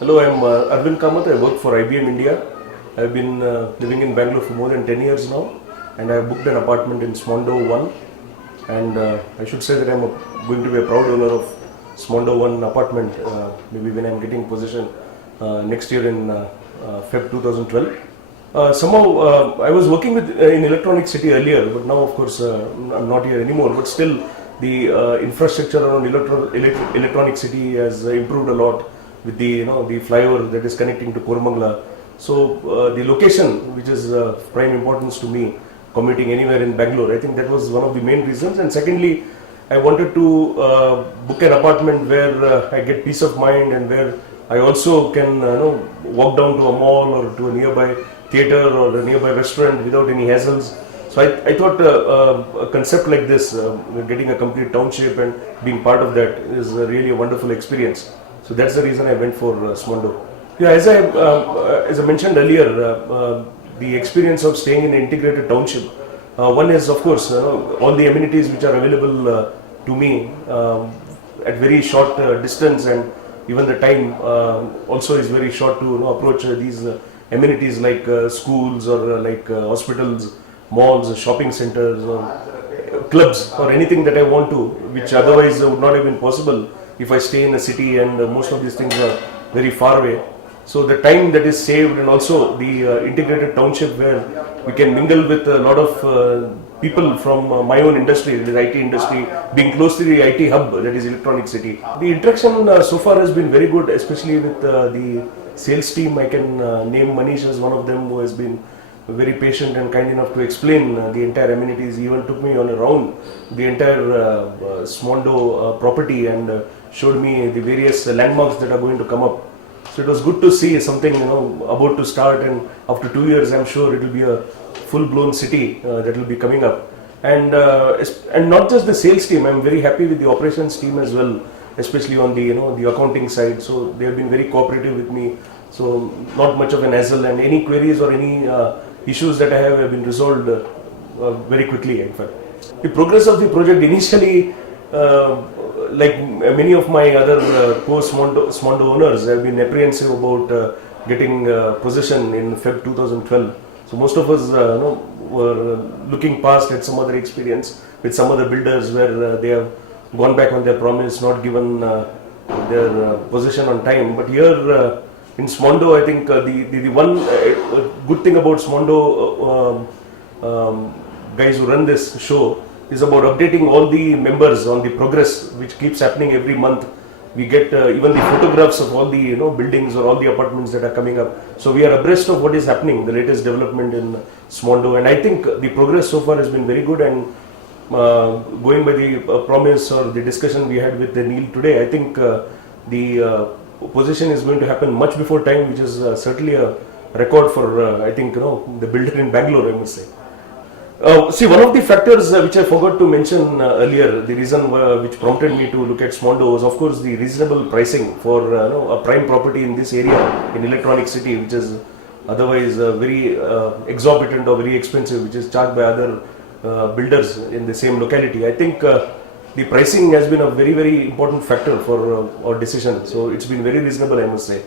Hello, I'm Arvind Kamath. I work for IBM India. I've been living in Bangalore for more than 10 years now, and I've booked an apartment in Smondo 1. And I should say that I'm going to be a proud owner of Smondo 1 apartment, maybe when I'm getting possession next year in Feb 2012. I was working in Electronic City earlier, but now, of course, I'm not here anymore. But still, the infrastructure around Electronic City has improved a lot with the the flyover that is connecting to Koramangala. So the location, which is prime importance to me, commuting anywhere in Bangalore, I think that was one of the main reasons. And secondly, I wanted to book an apartment where I get peace of mind and where I also can walk down to a mall or to a nearby theatre or a nearby restaurant without any hassles. So I thought a concept like this, getting a complete township and being part of that, is really a wonderful experience. So that's the reason I went for Smondo. Yeah, as I mentioned earlier, the experience of staying in an integrated township. One is, of course, all the amenities which are available to me at very short distance, and even the time also is very short to approach these amenities like schools or like hospitals, malls, shopping centers, or clubs, or anything that I want to, which otherwise would not have been possible if I stay in a city, and most of these things are very far away. So the time that is saved, and also the integrated township where we can mingle with a lot of people from my own industry, the IT industry, being close to the IT hub, that is Electronic City. The interaction so far has been very good, especially with the sales team. I can name Manish as one of them, who has been very patient and kind enough to explain the entire amenities. He even took me on a round the entire Smondo property and showed me the various landmarks that are going to come up. So it was good to see something about to start, and after 2 years I'm sure it will be a full-blown city that will be coming up. And not just the sales team, I'm very happy with the operations team as well, especially on the the accounting side. So they have been very cooperative with me. So not much of an hassle, and any queries or any issues that I have been resolved very quickly. In fact, the progress of the project initially, like many of my other Smondo owners, have been apprehensive about getting possession in Feb 2012. So most of us were looking past at some other experience with some other builders where they have gone back on their promise, not given their possession on time. But here in Smondo, I think the one good thing about Smondo guys who run this show is about updating all the members on the progress which keeps happening every month. We get even the photographs of all the buildings or all the apartments that are coming up. So we are abreast of what is happening, the latest development in Smondo, and I think the progress so far has been very good. And going by the promise or the discussion we had with Neil today, I think the possession is going to happen much before time, which is certainly a record for I think the builder in Bangalore, I must say. See, one of the factors which I forgot to mention earlier, the reason which prompted me to look at Smondo was, of course, the reasonable pricing for a prime property in this area in Electronic City, which is otherwise very exorbitant or very expensive, which is charged by other builders in the same locality. I think the pricing has been a very, very important factor for our decision. So it's been very reasonable, I must say.